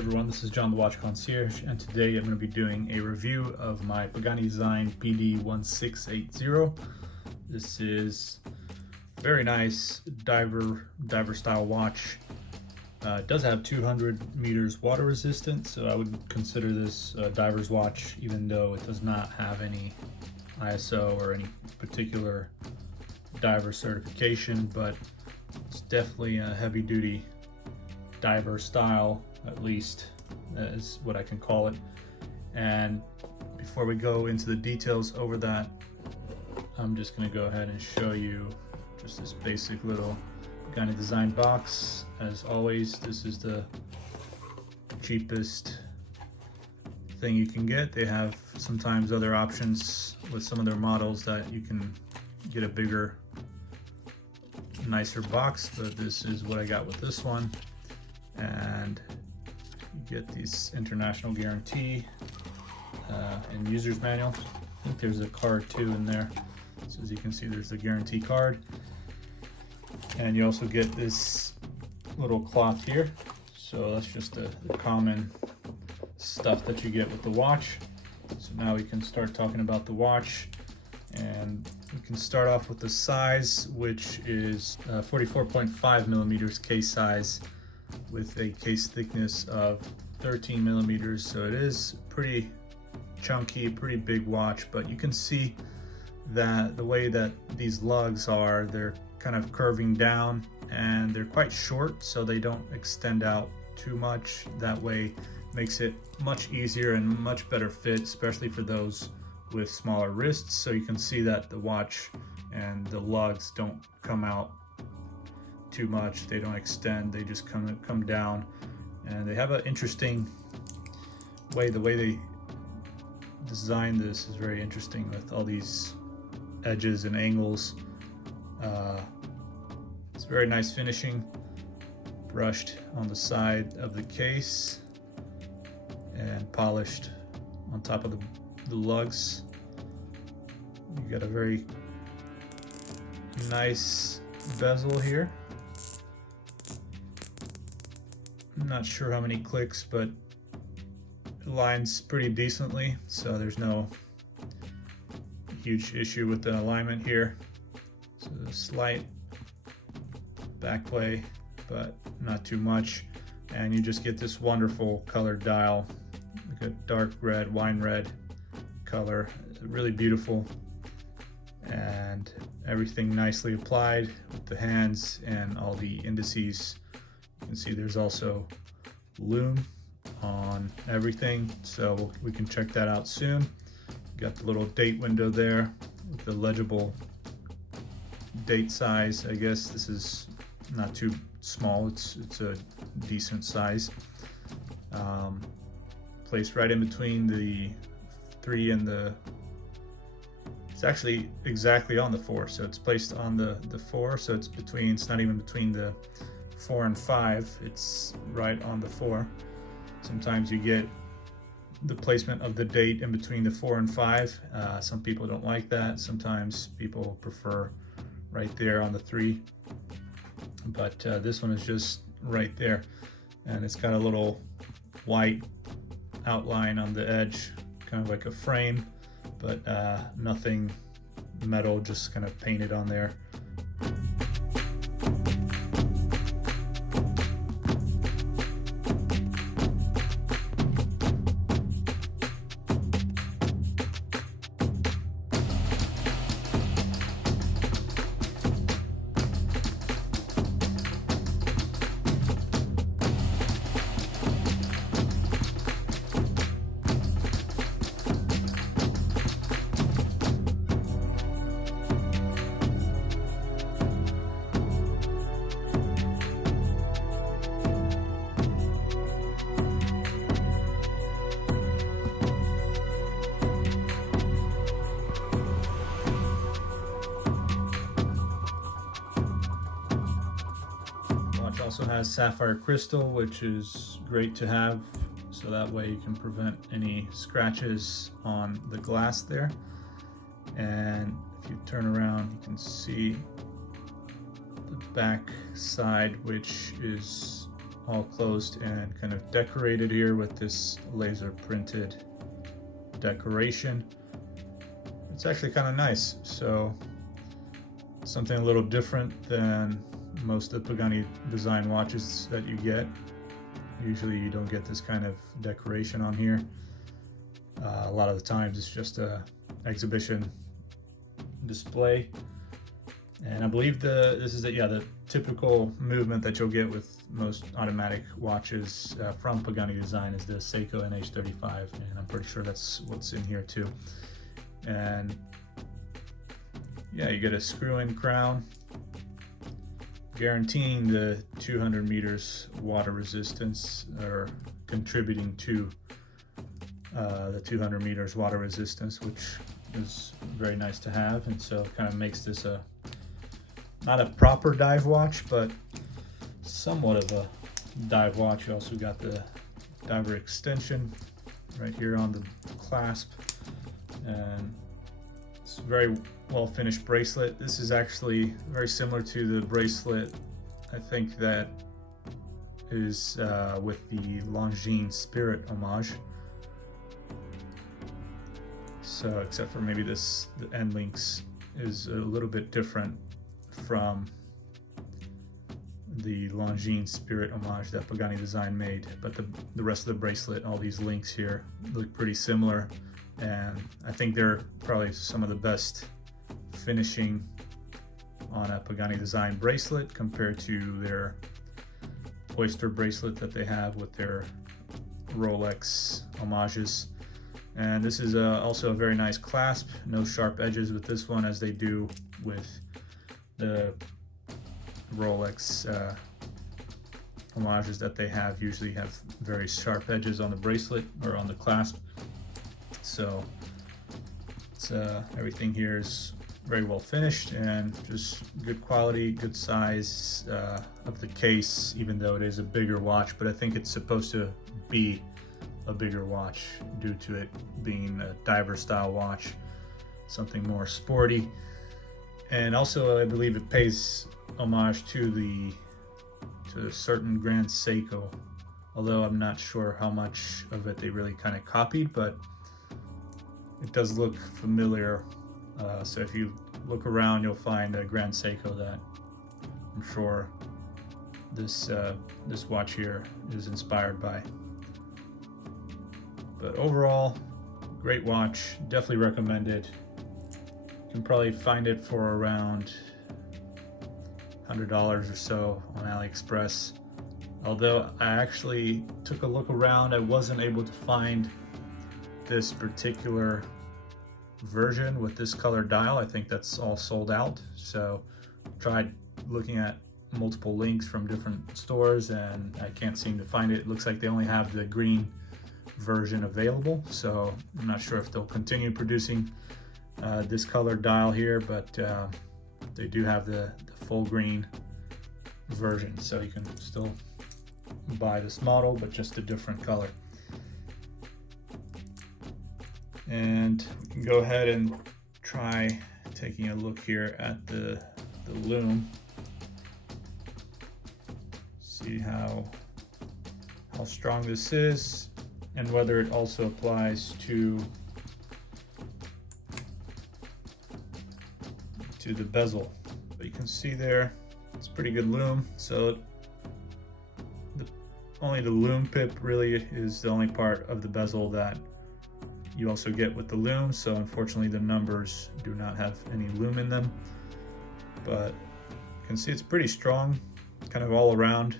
everyone, this is John the Watch Concierge, and today I'm going to be doing a review of my Pagani Design PD-1680. This is a very nice diver style watch. It does have 200 meters water resistance, so I would consider this a diver's watch, even though it does not have any ISO or any particular diver certification, but it's definitely a heavy duty diver style, at least is what I can call it. And before we go into the details over that, I'm just going to go ahead and show you just this basic little Pagani Design box. As always, this is the cheapest thing you can get. They have sometimes other options with some of their models that you can get a bigger, nicer box, but this is what I got with this one. And you get these international guarantee and user's manual. I think there's a card too in there. So as you can see, there's the guarantee card, and you also get this little cloth here. So that's just the common stuff that you get with the watch. So now we can start talking about the watch, and we can start off with the size, which is 44.5 millimeters case size, with a case thickness of 13 millimeters. So it is pretty chunky, pretty big watch, but you can see that the way that these lugs are, they're kind of curving down and they're quite short, so they don't extend out too much. That way makes it much easier and much better fit, especially for those with smaller wrists. So you can see that the watch and the lugs don't come out too much, they don't extend, they just come down. And they have an interesting way, the way they designed this is very interesting, with all these edges and angles. It's very nice finishing, brushed on the side of the case and polished on top of the lugs. You got a very nice bezel here. I'm not sure how many clicks, but it lines pretty decently, so there's no huge issue with the alignment here. So a slight back play, but not too much. And you just get this wonderful colored dial, like a dark red, wine red color. It's really beautiful, and everything nicely applied with the hands and all the indices. You can see there's also Lume on everything, so we can check that out soon. Got the little date window there with the legible date size. I guess this is not too small, it's a decent size. Placed right in between the 3 and the, it's actually exactly on the 4, so it's placed on the 4, so it's between, it's not even between the 4 and 5, it's right on the 4. Sometimes you get the placement of the date in between the 4 and 5. Some people don't like that. Sometimes people prefer right there on the 3. But this one is just right there. And it's got a little white outline on the edge, kind of like a frame, but nothing metal, just kind of painted on there. Also has sapphire crystal, which is great to have, so that way you can prevent any scratches on the glass there. And if you turn around, you can see the back side, which is all closed and kind of decorated here with this laser printed decoration. It's actually kind of nice. So something a little different than most of the Pagani Design watches that you get. Usually you don't get this kind of decoration on here. A lot of the times it's just a exhibition display. And I believe this is the typical movement that you'll get with most automatic watches from Pagani Design is the Seiko NH35, and I'm pretty sure that's what's in here too. And yeah, you get a screw-in crown guaranteeing the 200 meters water resistance, or contributing to the 200 meters water resistance, which is very nice to have. And so it kind of makes this not a proper dive watch, but somewhat of a dive watch. You also got the diver extension right here on the clasp, and it's a very well finished bracelet. This is actually very similar to the bracelet I think that is with the Longines Spirit homage. So except for maybe the end links is a little bit different from the Longines Spirit homage that Pagani Design made, but the rest of the bracelet, all these links here, look pretty similar, and I think they're probably some of the best finishing on a Pagani Design bracelet compared to their Oyster bracelet that they have with their Rolex homages. And this is also a very nice clasp, no sharp edges with this one, as they do with the Rolex homages that they have. Usually have very sharp edges on the bracelet or on the clasp. So it's, everything here is very well finished and just good quality, good size of the case, even though it is a bigger watch. But I think it's supposed to be a bigger watch due to it being a diver style watch, something more sporty. And also I believe it pays homage to a certain Grand Seiko, although I'm not sure how much of it they really kind of copied, but it does look familiar. So if you look around, you'll find a Grand Seiko that I'm sure this watch here is inspired by. But overall, great watch, definitely recommended. You can probably find it for around $100 or so on AliExpress. Although I actually took a look around, I wasn't able to find this particular version with this color dial. I think that's all sold out. So tried looking at multiple links from different stores and I can't seem to find it. It looks like they only have the green version available, so I'm not sure if they'll continue producing this color dial here, but they do have the full green version, so you can still buy this model, but just a different color. And we can go ahead and try taking a look here at the Lume. See how strong this is, and whether it also applies to the bezel. But you can see there, it's pretty good lume. So only the lume pip really is the only part of the bezel that you also get with the lume. So unfortunately the numbers do not have any lume in them. But you can see it's pretty strong, kind of all around.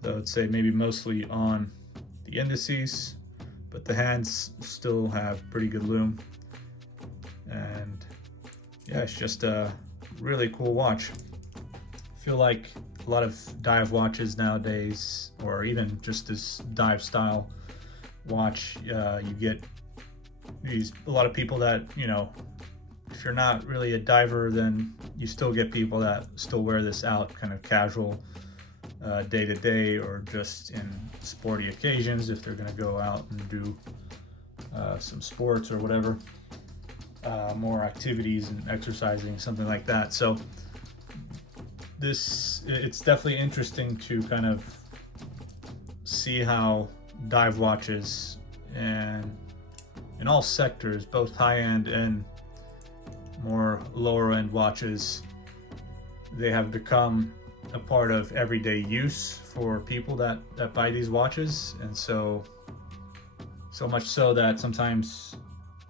Though I'd say maybe mostly on the indices, but the hands still have pretty good lume. And yeah, it's just a really cool watch. I feel like a lot of dive watches nowadays, or even just this dive style watch, you get a lot of people that, you know, if you're not really a diver, then you still get people that still wear this out kind of casual, day to day, or just in sporty occasions if they're going to go out and do some sports or whatever, more activities and exercising, something like that. So it's definitely interesting to kind of see how dive watches and in all sectors, both high-end and more lower-end watches, they have become a part of everyday use for people that buy these watches. And so much so that sometimes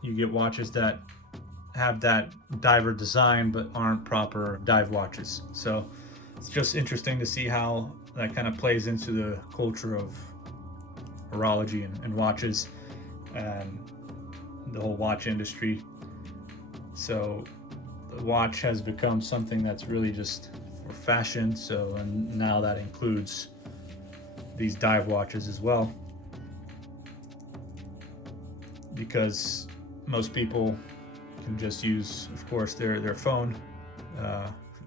you get watches that have that diver design but aren't proper dive watches. So it's just interesting to see how that kind of plays into the culture of horology and watches and the whole watch industry. So the watch has become something that's really just for fashion. So, and now that includes these dive watches as well, because most people can just use, of course, their phone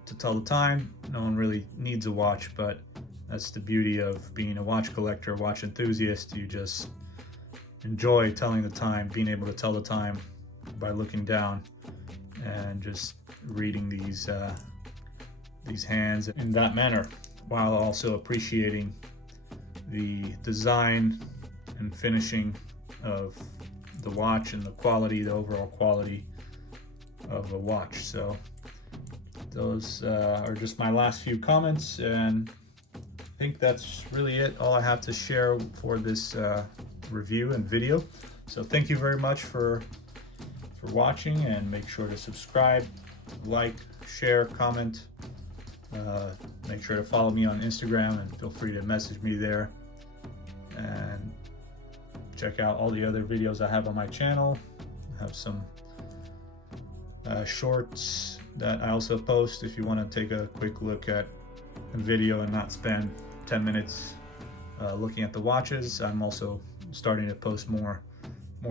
to tell the time. No one really needs a watch, but that's the beauty of being a watch collector, watch enthusiast. You just enjoy telling the time, being able to tell the time by looking down and just reading these hands in that manner, while also appreciating the design and finishing of the watch and the quality, the overall quality of a watch. So those are just my last few comments, and I think that's really it, all I have to share for this review and video. So thank you very much for watching, and make sure to subscribe, like, share, comment. Make sure to follow me on Instagram, and feel free to message me there, and check out all the other videos I have on my channel. I have some shorts that I also post if you want to take a quick look at a video and not spend 10 minutes looking at the watches. I'm also starting to post more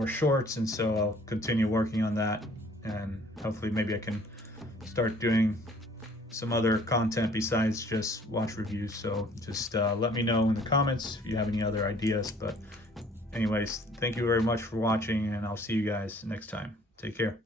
shorts, and so I'll continue working on that, and hopefully maybe I can start doing some other content besides just watch reviews. So just let me know in the comments if you have any other ideas. But anyways, thank you very much for watching, and I'll see you guys next time. Take care.